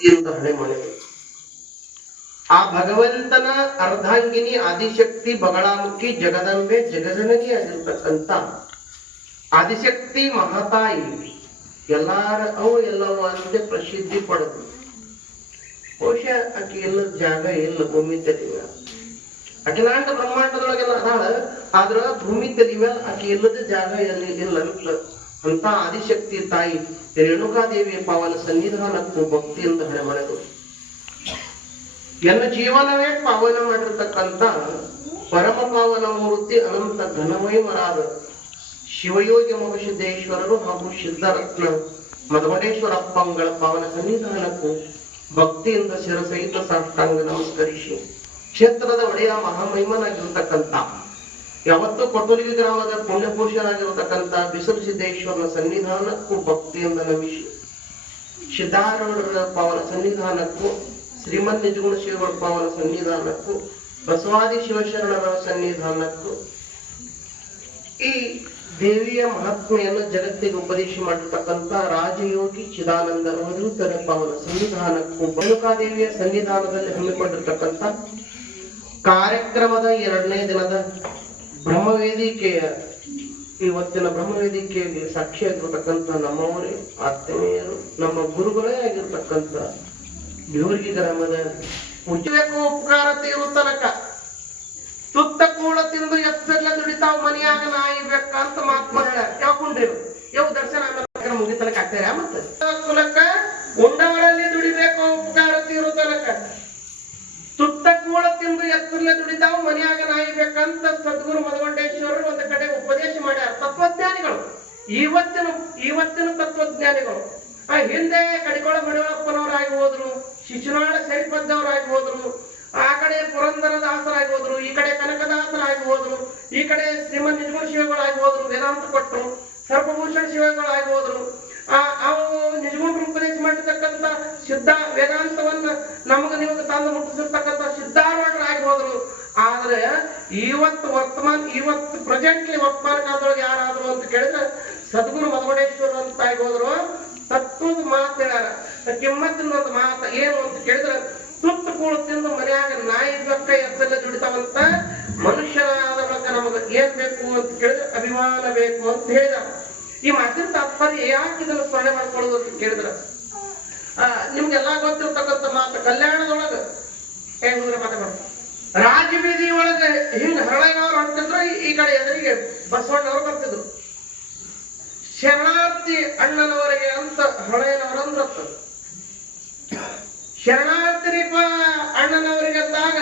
ಹಣೆ ಮಾಡಿದರು. ಆ ಭಗವಂತನ ಅರ್ಧಾಂಗಿನಿ ಆದಿಶಕ್ತಿ ಬಗಳಾಮುಖಿ ಜಗದಂಬೆ ಜಗಜನನಿ ಆಗಿರ್ತಕ್ಕಂಥ ಆದಿಶಕ್ತಿ ಮಹತಾಯಿ ಎಲ್ಲಾರ ಅವು ಎಲ್ಲವೂ ಅಂತೆ ಪ್ರಸಿದ್ಧಿ ಪಡೆದು ಬಹುಶಃ ಆಕೆ ಎಲ್ಲ ಜಾಗ, ಎಲ್ಲ ಭೂಮಿ ತೆಲಿವ. ಅಖಿಲಾಂಡ ಬ್ರಹ್ಮಾಂಡದೊಳಗೆಲ್ಲ ಅದಾಳ, ಆದ್ರ ಭೂಮಿ ತೆಲಿವ, ಆಕೆ ಇಲ್ಲದ ಜಾಗ ಎಲ್ಲಿ ಇಲ್ಲ ಅಂತ ಅಂತ ಆದಿಶಕ್ತಿ ತಾಯಿ ರೇಣುಕಾದೇವಿಯ ಪಾವನ ಸನ್ನಿಧಾನಕ್ಕೂ ಭಕ್ತಿಯಿಂದ ಹಣೆ ಮಾಡಿದರು ಎಲ್ಲ ಜೀವನವೇ ಪಾವನ ಮಾಡಿರ್ತಕ್ಕಂಥ ಪರಮ ಪಾವನ ಮೂರ್ತಿ ಅನಂತ ಘನಮಯಮರಾದ ಶಿವಯೋಗಿ ಮಹಸಿದ್ದೇಶ್ವರರು ಹಾಗೂ ಸಿದ್ಧರತ್ನ ಮಧುಮರೇಶ್ವರಪ್ಪಂಗಳ ಪಾವನ ಸನ್ನಿಧಾನಕ್ಕೂ ಭಕ್ತಿಯಿಂದ ಶಿರಸಹಿತ ಸಾಷ್ಟಾಂಗ ನಮಸ್ಕರಿಸಿ ಕ್ಷೇತ್ರದ ಒಡೆಯ ಮಹಾಮಹಿಮನಾಗಿರ್ತಕ್ಕಂಥ ಯಾವತ್ತು ಕೊಟ್ಟೂರಿಗೆ ಗ್ರಾಮದ ಪುಣ್ಯಪುರುಷನಾಗಿರತಕ್ಕಂಥ ಬಿಸಿಲು ಸಿದ್ದೇಶ್ವರನ ಸನ್ನಿಧಾನಕ್ಕೂ ಭಕ್ತಿಯಿಂದ ನಮಿಸಿ ಸಿದ್ಧಾರೂಢರ ಪಾವನ ಸನ್ನಿಧಾನಕ್ಕೂ ನಿಜಗುಣ ಶಿವಗಳ ಪಾವನ ಸನ್ನಿಧಾನಕ್ಕೂ ಬಸವಾದಿ ಶಿವಶರಣರ ಸನ್ನಿಧಾನಕ್ಕೂ ಈ ದೇವಿಯ ಮಹಾತ್ಮೆಯನ್ನು ಜಗತ್ತಿಗೆ ಉಪದೇಶ ಮಾಡಿರ್ತಕ್ಕಂಥ ರಾಜಯೋಗಿ ಚಿದಾನಂದ ಮಧುತರ ಪಾವನ ಸನ್ನಿಧಾನಕ್ಕೂ ಬಳುಕಾದೇವಿಯ ಸನ್ನಿಧಾನದಲ್ಲಿ ಹಮ್ಮಿಕೊಂಡಿರ್ತಕ್ಕಂಥ ಕಾರ್ಯಕ್ರಮದ ಎರಡನೇ ದಿನದ ಬ್ರಹ್ಮವೇದಿಕೆಯ ಇವತ್ತಿನ ಬ್ರಹ್ಮವೇದಿಕೆಯಲ್ಲಿ ಸಾಕ್ಷಿಯಾಗಿರ್ತಕ್ಕಂಥ ನಮ್ಮವರೇ, ಆತ್ಮೀಯರು, ನಮ್ಮ ಗುರುಗಳೇ ಆಗಿರ್ತಕ್ಕಂಥ ದೇವರಿಗೆ ಗ್ರಾಮದ ಉಜ್ಜಬೇಕು ಉಪಕಾರ ತೀರು ತನಕ. ಸುತ್ತ ಕೂಡ ತಿಂದು ಎತ್ತಲ್ಲ ದುಡಿತಾವ್ ಮನೆಯಾಗ ನಾಯಿ ಬೆಕ್ಕ ಅಂತ ಮಾತ್ಮ ಹೇಳ್ಯಾರ ಯಾಕೊಂಡ್ರಿ ಯಾವ ದರ್ಶನ ಆಮೇಲೆ ಮುಗಿತನಕ ಆಗ್ತಾರೆ ಮತ್ತೆ? ಕುಲಕ್ಕ ಉಂಡವರಲ್ಲಿ ದುಡಿಬೇಕು ಉಪಕಾರ ತೀರು ತನಕ. ಕೂಳ ತಿಂದು ಎತ್ತರ್ಲೆ ದುಡಿತಾವ, ಮನೆಯಾಗ ನಾಯಿಬೇಕಂತ ಸದ್ಗುರು ಮಧುಗೊಂಡೇಶ್ವರರು ಒಂದು ಕಡೆ ಉಪದೇಶ ಮಾಡ್ಯಾರ. ತತ್ವಜ್ಞಾನಿಗಳು. ಇವತ್ತಿನ ಇವತ್ತಿನ ತತ್ವಜ್ಞಾನಿಗಳು. ಆ ಹಿಂದೆ ಕಡಿಕೋಳ ಮಡಿವಳಪ್ಪನವರಾಗಿ ಹೋದ್ರು, ಶಿಶುನಾಳ ಸರಿಪದ್ದವರಾಗಿ ಹೋದ್ರು, ಆ ಕಡೆ ಪುರಂದರ ದಾಸರಾಗಿ ಹೋದ್ರು, ಈ ಕಡೆ ಕನಕದಾಸರಾಗಿ ಹೋದ್ರು, ಈ ಕಡೆ ಶ್ರೀಮನ್ ನಿಜಗುಣ ಶಿವಗಳಾಗಿ ಹೋದ್ರು, ವೇದಾಂತ ಕೊಟ್ಟರು ಸರ್ಪಭೂಷಣ ಶಿವಗಳಾಗಿ ಹೋದ್ರು. ಆ, ಅವು ನಿಜಗುಣ ಉಪದೇಶ ಮಾಡಿರ್ತಕ್ಕಂಥ ಸಿದ್ಧ ವೇದಾಂತವನ್ನ ನಮಗ ನಿಮಗೆ ತಂದು ಮುಟ್ಟಿಸಿರ್ತಕ್ಕಂಥ ಸಿದ್ಧಾರೂಢರಾಗಿ ಹೋದ್ರು ಆದ್ರೆ ಇವತ್ತು ವರ್ತಮಾನ, ಇವತ್ತು ಪ್ರೆಸೆಂಟ್ಲಿ ವರ್ತಮಾನ ಕಾಲದೊಳಗೆ ಯಾರಾದ್ರು ಅಂತ ಕೇಳಿದ್ರೆ ಸದ್ಗುರು ಮಧುಮಡೇಶ್ವರ ಅಂತ ಆಗಿ ಹೋದ್ರು ತತ್ವದ ಮಾತು ಹೇಳ್ಯಾರ. ಕಿಮ್ಮತ್ತಿನ ಒಂದು ಮಾತು ಏನು ಅಂತ ಕೇಳಿದ್ರೆ ತುತ್ತು ಕೂಳು ತಿಂದು ಮನೆಯಾಗ ನಾಯಿ ಬೆಕ್ಕ ಎತ್ತಲ್ಲ ದುಡಿತಾವಂತ ಮನುಷ್ಯರಾದ ಬಳಿಕ ನಮಗೆ ಏನ್ ಬೇಕು ಅಂತ ಕೇಳಿದ್ರೆ ಅಭಿಮಾನ ಬೇಕು ಅಂತ ಹೇಳಿದ ಈ ಮಾತಿನ ತಾತ್ಪರ್ಯ ಯಾಕೆ ಇದನ್ನ ಸ್ಮರಣೆ ಮಾಡ್ಕೊಳ್ಳೋದು ಅಂತ ಕೇಳಿದ್ರ ನಿಮ್ಗೆಲ್ಲಾ ಗೊತ್ತಿರ್ತಕ್ಕಂಥ ಮಾತು ಕಲ್ಯಾಣದೊಳಗ ಮಾತು ಮಾತಾಡ ರಾಜಬೀದಿ ಒಳಗ ಹಿಂಗ ಹರಳಯ್ಯನವ್ರು ಹೊಂಟಿದ್ರು, ಈ- ಕಡೆ ಎದುರಿಗೆ ಬಸವಣ್ಣವ್ರು ಬರ್ತಿದ್ರು. ಶರಣಾರ್ಥಿ ಅಣ್ಣನವರಿಗೆ ಅಂತ ಹರಳಯ್ಯನವರು ಅಂದ್ರತ್ತ ಶರಣಾರ್ಥಿರಿಪ ಅಣ್ಣನವರಿಗೆ ಅಂದಾಗ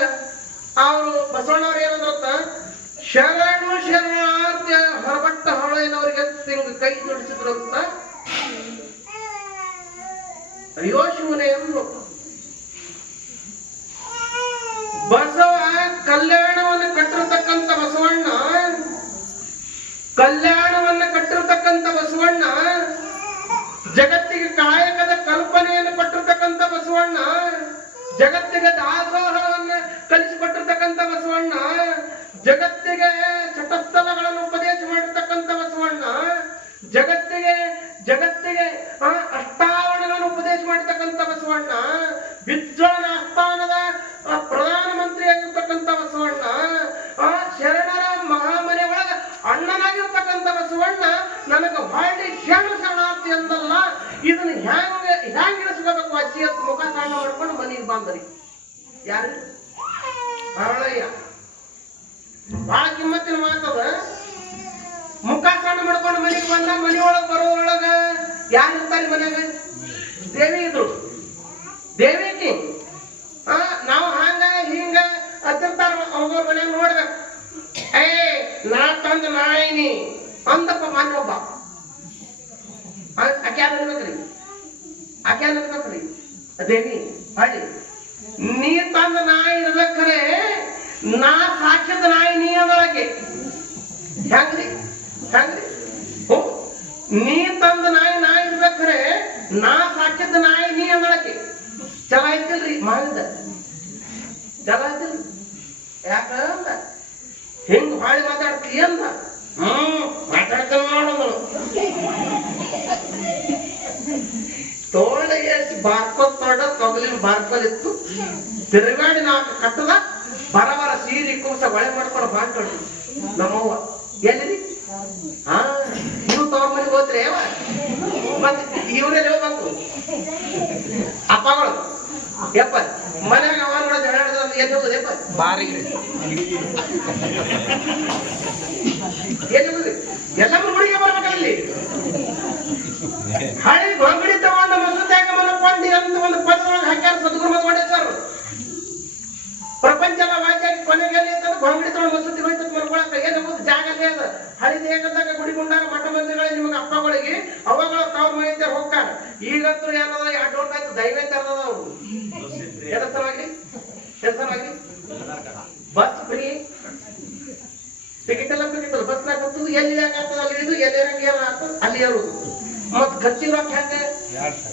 ಅವರು ಬಸವಣ್ಣವ್ರು ಏನಂದ್ರತ್ತ ಶರಣು ಶರಣಾರ್ಥಿ ಹೊರಬಟ್ಟ ಹರಳಯ್ಯನವರಿಗೆ ಹಿಂಗ್ ಕೈ ಜೋಡಿಸಿದ್ರಂತ ಅಯ್ಯೋ ಶಿವನೇ ಅಂದ್ರು ಬಸವ ವಿಜ್ವಳನ ಆಸ್ಥಾನದ ಪ್ರಧಾನ ಮಂತ್ರಿ ಆಗಿರ್ತಕ್ಕಂಥ ಬಸವಣ್ಣ, ಆ ಶರಣರ ಮಹಾಮನೆ ಒಳಗ ಅಣ್ಣನಾಗಿರ್ತಕ್ಕಂಥ ಬಸವಣ್ಣ ನನಗೆ ಹೊಳ್ಳಿ ಶರಣ ಶರಣಾರ್ಥಿ ಅಂದಲ್ಲ, ಇದನ್ನ ಹ್ಯಾಂಗ ಹ್ಯಾಂಗ ಇಳಿಸ್ಕೋಬೇಕು? ಅಜ್ಜಿ ಅಂತ ಮುಖ ಸಣ್ಣ ಮಾಡ್ಕೊಂಡು ಮನೆಗೆ ಬಂದ್ರಿ. ಯಾರು? ಹರಳಯ್ಯ. ಬಹಳ ಕಿಮ್ಮತ್ತಿನ ಮಾತದ ಮುಖ ಸಣ್ಣ ಮಾಡ್ಕೊಂಡು ಮನೆಗೆ ಬಂದ ಮನೆಯೊಳಗೆ ಬರೋದ್ರೊಳಗ ಯಾರು ಇರ್ತಾರೆ ಮನೆಯಾಗ? ದೇವಿ ಇದ್ರು. ದೇವಿಕಿ, ಆ, ನಾವು ಹಂಗ, ಹಿಂಗ ಹತ್ತಿರ್ತಾರ ಅವ್ರ ಮನ್ಯಾಗ ನೋಡ್ಬೇಕು ಏ, ನಾ ತಂದ ನಾಯಿನಿ ಅಂದಪ್ಪ ಆ- ಆಕೆ ಯಾರು ಅನ್ಬೇಕ್ರಿ ಯಾರು ಅನ್ಬೇಕ್ರಿ ದೇವಿ, ಹಳ್ಳಿ. ನೀ ತಂದ ನಾಯಿ ಇರ್ಬೇಕ್ರೆ, ನಾ ಸಾಕ್ಯದ ನಾಯಿ ನೀ ಅದೊಳಗೆ. ಹೆಂಗ್ರಿ? ಹೆಂಗ್ರಿ? ಹ್ಞೂ ನೀ ತಂದ ನಾಯಿ, ನಾ ಇರ್ಬೇಕ್ರೆ, ನಾ ಸಾಕಿದ ನಾಯಿ ಚಲ ಐತಿಲ್ರಿ ಮಾಡಿದ ಜಲ ಐತಿಲ್ರಿ ಯಾಕ ಹಿಂಗ್ ಹಾಳಿ ಮಾತಾಡ್ತಿ ಅಂದ ಹ್ಮ್ ಮಾತಾಡ್ತಾನ ನೋಡೋದು. ತೋಳ ಏಸಿ ಬಾರ್ಕೋದ್ ತೊಡ ತೊಗಲಿನ ಇತ್ತು. ತಿರುಗಾಡಿ ನಾಲ್ಕು ಕಟ್ಟದ, ಬರ ಬರ ಸೀರೆ ಕೂಸ ಒಳೆ ಮಾಡ್ಕೊಂಡು ಬಾಂಡ್ಕೊಂಡು ನಮ್ಮವ್ವ. ಎಲ್ಲಿ ಹಾ ನೀವು ತವ್ರ ಮನೆಗೆ ಹೋದ್ರೆ ಮತ್ತೆ ಇವ್ರಲ್ಲಿ ಹೋಗ್ಬೇಕು? ಅಪ್ಪಗಳು. ಯಪ್ಪ ಮನ್ಯಾಗ ಅವ ನೋಡೋದು ಹೇಳೋದು ಎಲ್ಲಿ ಬಾರಿ ಯಪ್ಪ? ಬಾರಿಗೆ ಎಲ್ಲಿ ಹೋಗುದು ಎಲ್ಲರೂ ಗುಡಿಗೆ ಬರ್ಬೇಕಲ್ಲಿ? ಹಳಿ ಗೊಂಗಡಿ ತಗೊಂಡು ಮಸೂದ್ಯಾಗ ಮನಕೊಂಡಿ ಅಂತ ಒಂದು ಪದದೊಳಗೆ ಹಾಕ್ಯಾರ ಸದ್ಗುರು ಮಾಡಿದ್ದಾರೆ ಪ್ರಪಂಚ ಎಲ್ಲ ವಾದ್ಯಾಗಿ ಕೊನೆಗೆ ಎಲ್ಲಿ ಅಂತ ಗೊಂಗಡಿ ತಗೊಂಡು ಮಸೂತಿ ಹೋಯ್ತದ ಮರ್ಕೊಳಕ ಏನು ಹೋಗುದು ಜಾಗ ಅಲ್ಲೇ ಅದ ಹಳಿ ಗುಡಿ ಗುಡಿಗುಂಡಾಗ ಮಠ ಮಂದಿರಗಳಿಗೆ ನಿಮಗೆ ಅಪ್ಪಗಳಿಗೆ ಅವಾಗ ತವ್ರ ಮನೆಯಿಂದ ಹೋಗ್ತಾರ. ಈಗಂತೂ ಏನದ ಎರಡು ವರ್ಷ ಆಯ್ತು ದೈವ ತೆರೆದದ ಅವ್ರು ಎದ್ರ ಸಲುವಾಗಿ ಬಸ್ ಫ್ರೀ ಟಿಕೆಟ್ ಎಲ್ಲ ಬೇಕಿತ್ತಲ್ಲ ಬಸ್ನಾಗ ಕೂತದ್ದು ಎಲ್ಲಿ ಆಗ್ತದ ಅಲ್ಲಿ ಇದು ಎಲ್ಲಿ ಇರಂಗೆ ಏನ ಆಗ್ತದ ಅಲ್ಲಿ ಇರೋದು ಮತ್ ಖರ್ಚಿನ ರೊಕ್ಕ ಹೆಂಗ?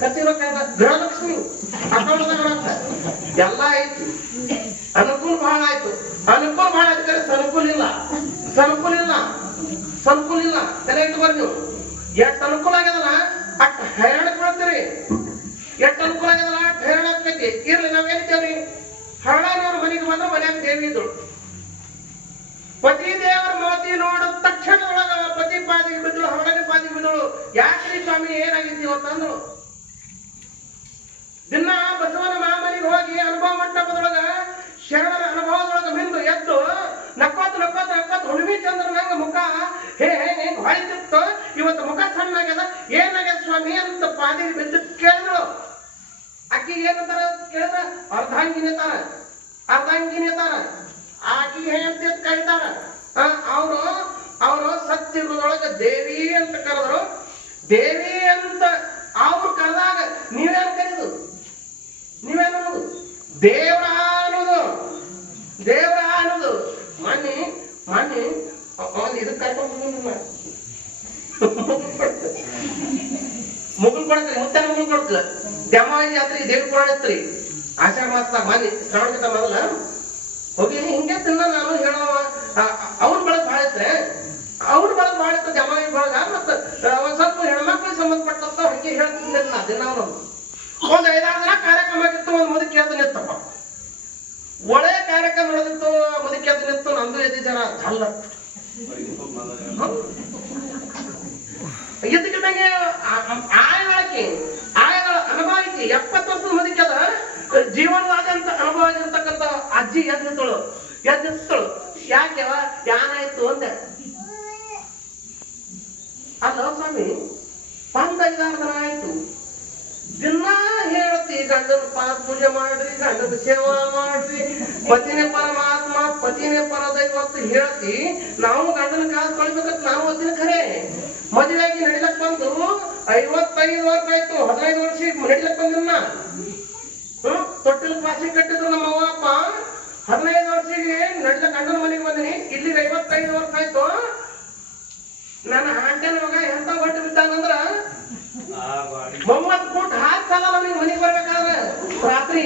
ಖರ್ಚಿನ ರೊಕ್ಕ ಹೆಂಗ? ಗೃಹಲಕ್ಷ್ಮಿ. ಅಕೌಂಟ್ದಾಗ ರೊಕ್ಕ. ಎಲ್ಲ ಐತಿ. ಅನುಕೂಲ ಬಹಳ ಆಯ್ತು. ಅನುಕೂಲ ಬಹಳ ಆಯ್ತು ಸನುಕೂಲ ಇಲ್ಲ. ಸನುಕೂಲ ಇಲ್ಲ. ಸನುಕೂಲ ಇಲ್ಲ. ತಲೆ ಬರ್ ನೀವು. ಎಷ್ಟು ಅನುಕೂಲ ಆಗ್ಯದಲ್ಲ? ಅಟ್ ಹೈರಾಣ ಕೊಡ್ತೀರಿ. ಎಷ್ಟು ಅನುಕೂಲ ಆಗ್ಯದಲ್ಲ? ಅಟ್ ಹೈರಾಣ ಆಗ್ತೈತಿ ಇರ್ಲಿ ನಾವ್ ಏನಿದ್ದೇವ್ರಿ ಹರಳನವ್ರ ಮನೆಗೆ ಬಂದ್ರೆ ಮನ್ಯಾಗ ದೇವಿ ಇದ್ರು ಪತಿ ದೇವರ ಮಾತಿ ನೋಡ ತಕ್ಷಣ ಒಳಗ ಪತಿ ಪಾದಿಗೆ ಬಿದ್ದಳು ಹೊರಗಡೆ ಪಾದಿಗೆ ಬಿದ್ದಳು. ಯಾಕ್ರಿ ಸ್ವಾಮಿ ಏನಾಗಿತ್ತು ಇವತ್ತಂದ್ರು ದಿನ ಬಸವನ ಮಾಮನಿಗೆ ಹೋಗಿ ಅನುಭವ ಮಂಟಪದೊಳಗ, ಶರಣರ ಅನುಭವದೊಳಗ ಮಿಂದು ಎದ್ದು, ನಕ್ಕೋತ್ ನಕ್ಕೋತ್ ನಕ್ಕೋತ್ ಹುಣ್ಣಿಮೆ ಚಂದ್ರನಂಗ ಮುಖ, ಹೇ ಹೇ ಹೆಂಗ್ ಹೊಳಿತಿತ್ತು. ಇವತ್ತು ಮುಖ ಸಣ್ಣಾಗ್ಯದ. ಏನಾಗ್ಯದ ಸ್ವಾಮಿ ಅಂತ ಪಾದಿಗೆ ಬಿದ್ದು ಕೇಳಿದ್ರು ಅಕ್ಕಿ ಏನಂತಾರ ಕೇಳಿದ್ರ? ಅರ್ಧಾಂಗಿನ ತಾರ ಅರ್ಧಾಂಗಿನಿ ಆಗಿ ಹೆಂಡತಿ ಅಂತ ಕರೀತಾರ ಅವರು ಅವರು ಸತ್ಯುಗದೊಳಗ ದೇವಿ ಅಂತ ಕರೆದ್ರು. ದೇವಿ ಅಂತ ಅವ್ರು ಕರೆದಾಗ ನೀವೇನು ಕರೀದು? ನೀವೇನು ದೇವ್ರ ಅನ್ನೋದು. ದೇವ್ರ ಅನ್ನೋದು. ಮನ್ನಿ ಮನ್ನಿ ಅವ್ನು ಇದಕ್ಕೆ ಕರ್ಕೊಂಡು ಮುಗಿಲ್ ಕೊಡ್ತೀರಿ ಮುತ್ತನ ಮುಗುಲ್ ಕೊಡ್ತೀರ ದ್ಯಾಮಾಯಿ ಜಾತ್ರೆ ದೇವ್ರ ಪುರಾಣ ಆಷಾಢ ಮಾಸದಾಗ ಬನ್ನಿ ಶ್ರಾವಣಕ್ಕಿಂತ ಮೊದಲ ಹೋಗಿ ಹಿಂಗೆ ತಿನ್ನ ನಾನು ಹೇಳೋ ಅವ್ರ ಬಳಗ ಭಾಳ ಇತ್ತೆ ಅವ್ರ ಬಳಗ ಭಾಳ ಇತ್ತು ಜಮಾಯಿ ಬಳಗ ಮತ್ತ ಒಂದ್ ಸ್ವಲ್ಪ ಹೆಣ್ಮಕ್ಳಿಗೆ ಸಂಬಂಧಪಟ್ಟಂತ ಹಂಗೆ ಹೇಳ್ತಿದ್ದೆ ನಾ ದಿನ ಅವನು. ಒಂದ್ ಐದಾರು ದಿನ ಕಾರ್ಯಕ್ರಮ ಆಗಿತ್ತು, ಒಂದ್ ಮುದುಕಿ ಅದು ನಿತ್ತಪ್ಪ ಒಳ್ಳೆ ಕಾರ್ಯಕ್ರಮ ನಡೆದಿತ್ತು ಮುದುಕಿ ಅದು ನಿತ್ತು ನಂದು ಎದ್ದ ಜನ ಅಲ್ಲ. ಇದಕ್ಕಿದ್ದಂಗೆ ಆಯ್ ಆಯ್ದಳ ಅನುಭವ ಐತಿ ಎಪ್ಪತ್ತು ವರ್ಷದ ಮುದುಕದ ಜೀವನದಾದ್ಯಂತ ಅನುಭವ ಆಗಿರ್ತಕ್ಕಂಥ ಅಜ್ಜಿ ಎದ್ದಿತ್ತಳು ಎದ್ದಿತ್ತಳು ಯಾಕೆವ ಯಾನಾಯ್ತು ಅಂದೆ. ಅಲ್ಲ ಸ್ವಾಮಿ ದಿನ ಆಯ್ತು ದಿನ ಹೇಳ್ತಿ, ಗಂಡನ ಪಾದ ಪೂಜೆ ಮಾಡ್ರಿ, ಗಂಡನ ಸೇವಾ ಮಾಡ್ರಿ. ಪತಿನೇ ಪರಮಾತ್ಮ, ಪತಿನೇ ಪರದೈವ ಅಂತ ಹೇಳ್ತಿ, ನಾವು ಗಂಡನ ಕಾಲ ತೊಳಿಬೇಕಂತ ನಾವು ಓದ್ತೀನಿ ಖರೆ ಮದುವೆಯಾಗಿ ನಡಿಲಕ್ ಬಂದು ಐವತ್ತೈದು ವರ್ಷ ಆಯ್ತು, ಹದಿನೈದು ವರ್ಷ ನಡಿಲಕ್ ಬಂದಿರನ್ನ ತೊಟ್ಟಿಲ್ ಪಾಚಿ ಕಟ್ಟಿದ್ರು ನಮ್ಮ ಅವ್ವ ಅಪ್ಪ. ಹದಿನೈದು ವರ್ಷಕ್ಕೆ ನಡೆದ ಗಂಡನ ಮನೆಗೆ ಬಂದಿನಿ. ಇಲ್ಲಿ ಐವತ್ತೈದು ವರ್ಷ ಆಯ್ತು. ನನ್ನ ಆಂಟನ ಮಗ ಎಂತ ಹೊಟ್ಟು ಬಿದ್ದಾನಂದ್ರ ಒಂಬತ್ತು ಫುಟ್ ಹಾಕ್ ಸಾಲ ಮನೆಗೆ ಮನೆಗೆ ಬರ್ಬೇಕಾದ್ರೆ ರಾತ್ರಿ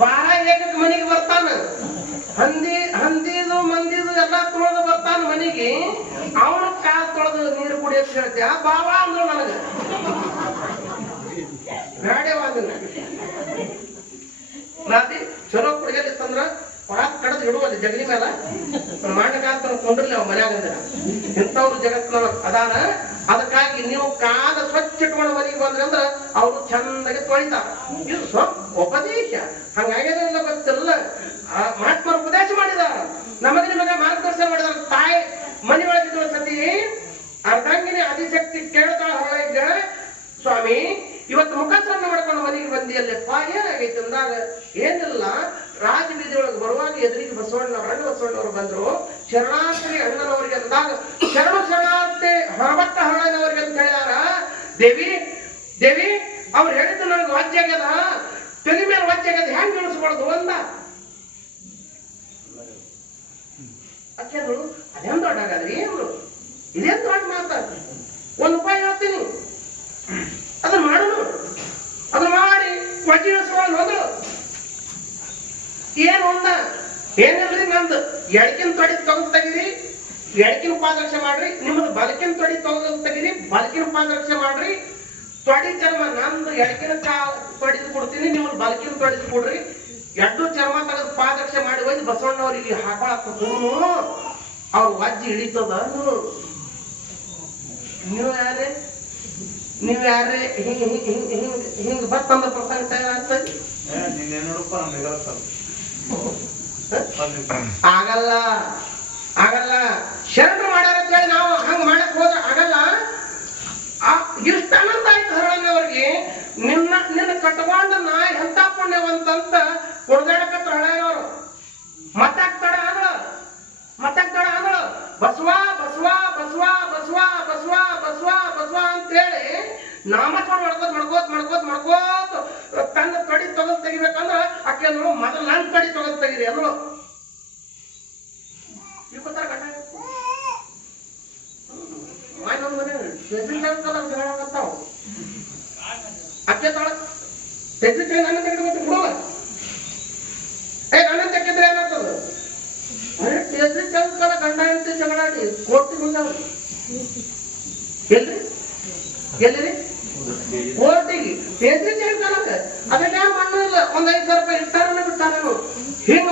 ಬಾರ ಏಕಕ್ಕೆ ಮನೆಗೆ ಬರ್ತಾನ. ಹಂದಿ ಹಂದಿದು ಮಂದಿದು ಎಲ್ಲ ತೊಳೆದು ಬರ್ತಾನ ಮನೆಗೆ. ಅವನ ಕಾಲ್ ತೊಳೆದು ನೀರು ಕುಡಿಯಕ್ ಹೇಳ್ತೀಯ ಬಾಬಾ ಅಂದ್ರು ನನಗೆ. ಬೇಡವಾದ ನಾತಿ ಚಲೋ ಕುಡಿಯಲಿತ್ತಂದ್ರ ಪಾಪ ಕಡದ್ ಇಡುವಲ್ಲಿ ಜಗಲಿ ಮೇಲೆ ಮಾಡಕಾಂತ ಕೊಂಡ್ರಲ್ಲಿ ಅವ್ ಮನ್ಯಾಗ ಅಂದ್ರ. ಇಂಥವ್ರು ಜಗತ್ತಿನ ಅದಾನ ಅದಕ್ಕಾಗಿ ನೀವು ಕಾದ ಸ್ವಚ್ಛ ಇಟ್ಕೊಂಡು ಮನೆಗೆ ಬಂದ್ರಿ ಅಂದ್ರ ಅವ್ರು ಚಂದಾಗಿ ತೊಳಿತಾರ. ಇದು ಸ್ವಲ್ಪ ಉಪದೇಶ. ಹಂಗಾಗ್ಯದ ಗೊತ್ತಿಲ್ಲ. ಮಹಾತ್ಮರು ಮಾಡಿದಾರ ನಮಗೆ ನಿಮಗೆ ಮಾರ್ಗದರ್ಶನ ಮಾಡಿದಾರ ತಾಯಿ ಮನೆ ಒಳಗಿದ್ರು ಸತಿ ಅರ್ಧಾಂಗಿನಿ ಆದಿಶಕ್ತಿ ಕೇಳ್ತಾಳ ಹೊರಗ ಸ್ವಾಮಿ ಇವತ್ತು ಮುಖಸ್ನಾನ ಮಾಡ್ಕೊಂಡು ಮನೆಗೆ ಬಂದಿಯಲ್ಲಪ್ಪ ಏನಾಗೈತೆ ಅಂದಾಗ ಏನಿಲ್ಲ ರಾಜ ಬೀದಿ ಒಳಗೆ ಬರುವಾಗ ಎದುರಿಗೆ ಬಸವಣ್ಣ ಅಣ್ಣ ಬಸವಣ್ಣವರು ಬಂದ್ರು. ಶರಣಾರ್ಥಿ ಅಣ್ಣನವರಿಗೆ ಅಂದಾಗ ಶರಣ ಶರಣಾರ್ಥಿ ಹೊರಬಟ್ಟ ಹರಳನವರಿಗೆ ಅಂತ ಹೇಳ್ಯಾರ. ದೇವಿ ದೇವಿ, ಅವ್ರು ಹೇಳಿದ್ದು ನನಗೆ ವಾಜ್ಯ ಆಗ್ಯದ. ತಲೆ ಮೇಲೆ ವಾಜ್ಯ ಆಗ್ಯದ. ಹೆಂಗ್ ಇಳಿಸ್ಬಾರ್ದು ಅಂದ. ಅಕ್ಕೇನು ಅದೇನ್ ದೊಡ್ಡ ಹಾಗಾದ್ರಿ ಏನು ಇದೇನ್ ದೊಡ್ಡ ಮಾತ? ಒಂದು ಉಪಾಯ ಹೇಳ್ತೀನಿ. ಅದನ್ನ ಮಾಡೋಣ ಅದನ್ನ ಮಾಡಿ ವಜ್ರಿಸ್ಕೊಂಡು ಹೋದ್ರು. ಏನು ಒಂದ? ಏನಿಲ್ರಿ ನಂದು? ಎಡಕಿನ ತೊಡಿ ತಗೊಂಡ್ ತೆಗಿರಿ. ಎಡಕಿನ ಪಾದರಕ್ಷೆ ಮಾಡ್ರಿ. ನಿಮ್ಮದು ಬಲಕಿನ ತೊಡಿ ತಗೊಂಡ್ ತೆಗಿರಿ. ಬಲಕಿನ ಪಾದರಕ್ಷೆ ಮಾಡ್ರಿ. ತೊಡಿ ಚರ್ಮ ನಂದು ಎಡಕಿನ ಕಾ ತೊಡಿದು ಕೊಡ್ತೀನಿ. ನೀವು ಬಲಕಿನ ತೊಡಿದು ಕೊಡ್ರಿ. ಎರಡು ಚರ್ಮ ತೆಗೆದು ಪಾದರಕ್ಷೆ ಮಾಡಿ ಒಯ್ದು ಬಸವಣ್ಣವ್ರಿಗೆ ಹಾಕೊಳಕ್ಕ ಹೂನು ಅವ್ರ ವಜ್ಜಿ ಇಳಿತದ ನೀವು ಯಾರೆ ನೀವು ಯಾರೇ ಹಿಂಗ್ ಹಿಂಗ್ ಹಿಂಗ್ ಹಿಂಗ್ ಹಿಂಗ್ ಬತ್ತಂದ್ರ ಪ್ರಸಂಗ ತಯಾರಾಗ್ತದೆ. ನಿನ್ನೆ ನೋಡಪ್ಪ ನಮಗೆ ಆಗಲ್ಲ ಆಗಲ್ಲ. ಶರಣರು ಮಾಡ್ಯಾರ ಅಂತ ಹೇಳಿ ನಾವು ಹಂಗ ಮಾಡಕ್ ಹೋದ್ರ ಆಗಲ್ಲ. ಇಷ್ಟ ಅನಂತ ಆಯ್ತು ಹರಳಣ್ಣವ್ರಿಗೆ ನಿನ್ನ ನಿನ್ನ ಕಟ್ಕೊಂಡ ನಾ ಎಂತ ಪುಣ್ಯವಂತಂತ ಕುಡ್ದಾಡಕತ್ರ ಹಳೆಯವರು ಮತ್ತಾಗ್ತಾಡ ಆಗಳ ಮತ್ತಾಗ್ತಾಡ ಆಗಳ ಬಸವಾ ಬಸವಾ, ಬಸ್ವಾ ಬಸ್ವಾ ಬಸ್ವಾ ಬಸ್ವಾ ಬಸ್ವಾ ಅಂತೇಳಿ ನಾಮಸ್ಮರಣ ಮಾಡ್ಕೋತ, ಮಾಡ್ಕೋತ್ ಮಾಡ್ಕೋತ್ ಮಾಡ್ಕೋತ್. ತನ್ನ ಕಡಿ ತೊಗದ್ ತೆಗಿಬೇಕಂದ್ರ ಆಕೆ ಅಂದ್ರು ಮೊದಲು ನನ್ನ ಕಡಿ ತೊಗದ್ ತೆಗಿರಿ ಅಂತ ಹೇಳಕತ್ತಾವು. ಅಕ್ಕೆ ತಾಳ ತಗೊಂಡ್ ನನ್ನ ತೆಗೆದು ಬಿಡೋಲ್ಲ. ಏ, ನನ್ನ ತೆಗೆದ್ರೆ ಏನಾಗ್ತದ? ಪೆನ್ಸಿಲ್ ತಗೊಂಡ್ಕಲ್ಲ ಗಂಡ, ಹೆಂಡತಿ ಜಗಳಾಡಿ ಕೋರ್ಟಿ ಮುಂದೆ ಎಲ್ರಿ? ಎಲ್ಲಿರಿ? ಕೋರ್ಟಿಗೆ. ತಗೊಂಡ್ಕಲ್ಲ ಅದಕ್ಕೆ ಮಣ್ಣು ಇಲ್ಲ ಒಂದ್ ಐದು ಸಾವಿರ ರೂಪಾಯಿ ಇಟ್ಟಾರ ಬಿಟ್ಟಾರ ಹಿಂಗ್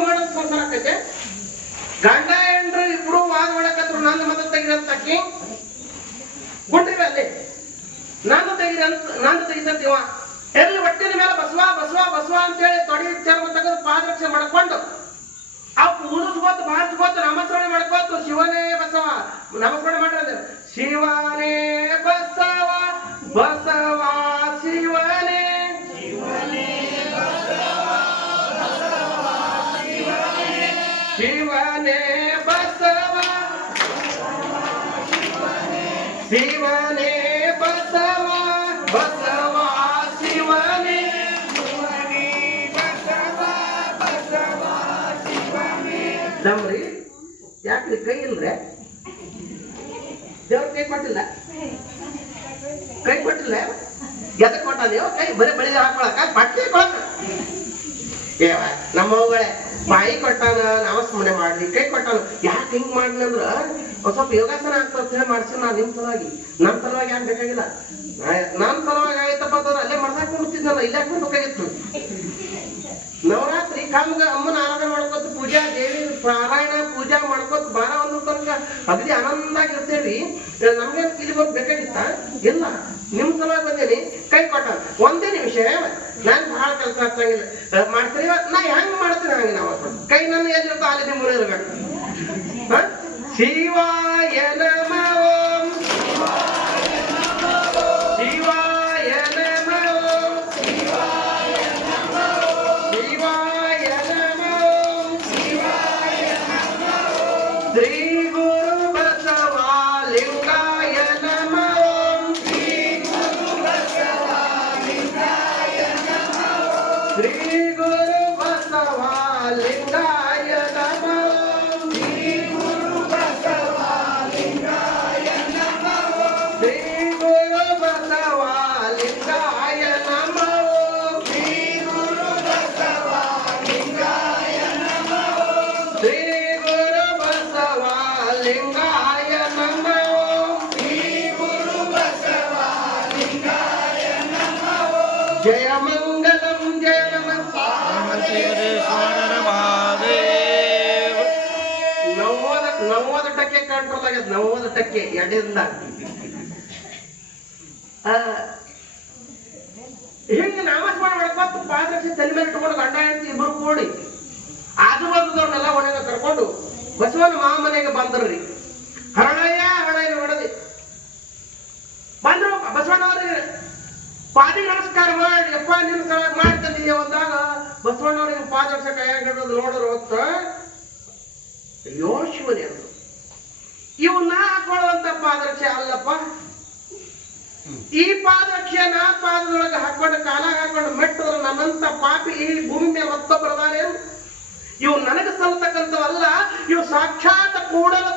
ಶಿವನೇ ಬಸವ. ಶಿವನೇ ಬಸವ. ಬಸವ, ಶಿವನೇ. ದಮ್ರಿ ಯಾಕ್ರಿ ಕೈ ಇಲ್ರೆ ದೇವ್ರ ಕೈ ಕೊಟ್ಟಿಲ್ಲ? ಕೈ ಕೊಟ್ಟಿಲ್ಲ? ಎದಕ್ ಕೊಟ್ಟ ನೀವು ಕೈ ಬರೀ ಬಳಿ ಹಾಕೊಳಕ? ಪಟ್ಟಿ ಕೊಳಕ ನಮ್ಮ ಅವುಗಳೇ, ಬಾಯಿ ಕೊಟ್ಟಾನ ನಾಮಸ್ಮರಣೆ ಮಾಡ್ಲಿ, ಕೈ ಕೊಟ್ಟಾನ. ಯಾಕೆ ಹಿಂಗ್ ಮಾಡ್ಲಿ ಅಂದ್ರ, ಒಂದ್ ಸ್ವಲ್ಪ ಯೋಗಾಸನ ಆಗ್ತದ ಮಾಡ್ಸಿ ನಾ ನಿಮ್ ಸಲುವಾಗಿ. ನಮ್ ಸಲುವಾಗಿ ಯಾಕೆ ಬೇಕಾಗಿಲ್ಲ? ನಮ್ ಸಲುವಾಗಿ ಆಯ್ತಪ್ಪ ಅಂತಂದ್ರೆ ಅಲ್ಲೇ ಮಸಾಕ್ ಕುಡ್ತಿದ್ನಲ್ಲ ಇಲ್ಲೇ ಯಾಕೆ ಬೇಕಾಗಿತ್ತು ನವರಾತ್ರಿ ಕಮ್ಗ ಅಮ್ಮನ ಆರಾಧನೆ ಮಾಡ್ಕೋತ ಪೂಜಾ, ದೇವಿ ಪಾರಾಯಣ, ಪೂಜಾ ಮಾಡ್ಕೋತ ಬಾರ ಒಂದು ತನಕ ಅಗದಿ ಆನಂದಾಗಿ ಇರ್ತೇವಿ ನಮ್ಗೆ ಇಲ್ಲಿ ಬಂದು ಬೇಕಾಗಿತ್ತ? ಇಲ್ಲ, ನಿಮ್ ಸಲುವಾಗಿ ಬಂದೇನಿ. ಕೈ ಕೊಟ್ಟ, ಒಂದೇ ನಿಮಿಷ ನಾನ್ ಬಹಳ ಕೆಲಸ ಆಗ್ತಂಗಿಲ್ಲ. ಮಾಡ್ತೀರಿ? ನಾ ಹೆಂಗ್ ಮಾಡ್ತೀನಿ ಹಂಗೆ ನಾವು ಕೈ ನನ್ನ ಎಲ್ಲಿರ್ತ ಅಲ್ಲಿ ನಿಮ್ಮ ಇರ್ಬೇಕು. ಹ? ಜಯ ಮಂಗಲಂ ಜಯ ನಮಃ ನವ್ವದ ನವ್ವದ ಟಕ್ಕೆ ಕಂಟ್ರೋಲ್ ಆಗ್ಯದ ನವ್ವದ ಟಕ್ಕೆ ಎಡೆಯಿಂದ ಹಿಂಗ ನಾಮಸ್ಮರಣ ಮಾಡ್ಕೊತ ಪಾದರಕ್ಷೆ ತಲೆ ಮೇಲೆ ಇಟ್ಕೊಂಡು ಗಂಡ ಹೆಂಡತಿ ಇಬ್ರು ಕೂಡಿ ಆಜು ಬಾಜುದವ್ರನ್ನೆಲ್ಲ ಒಳಗೆ ಕರ್ಕೊಂಡು ಬಸವನ ಮಾಮನೆಗೆ ಬಂದ್ರಿ. ಹರಳಯ್ಯ ಹರಳಯ್ಯ ಹೊಡೆದಿ ಬಂದ್ರು ಬಸವಣ್ಣವ್ರಿಗೆ ಪಾದಿ ನಮಸ್ಕಾರ ಮಾಡಿ ಅಪ್ಪ ನಿನ್ನ ಸಲುವಾಗಿ ಮಾಡ್ತಂದಿದ್ದೆ ಒಂದಾಗ ಬಸವಣ್ಣವ್ರಿಗೆ ಪಾದರಕ್ಷೆ ಕೈಯಾಗ ಹಿಡಿದು ನೋಡಿದ್ರು ಹೊತ್ತ ಅಯ್ಯೋ ಶಿವನೇ ಅಂದ್ರು. ಇವು ನಾ ಹಾಕೊಳ್ಳುವಂತ ಪಾದರಕ್ಷೆ ಅಲ್ಲಪ್ಪ. ಈ ಪಾದರಕ್ಷೆ ನಾ ಪಾದದೊಳಗೆ ಹಾಕೊಂಡು ಕಾಲಾಗ ಹಾಕೊಂಡು ಮೆಟ್ಟದ್ರ ನನ್ನಂತ ಪಾಪಿ ಈ ಭೂಮಿ ಮೇಲೆ ಮತ್ತೊಬ್ಬರದಾರೇನು ಇವು ನನಗೆ ಸಲ್ಲತಕ್ಕಂಥವಲ್ಲ ಇವು ಸಾಕ್ಷಾತ್ ಕೂಡಲ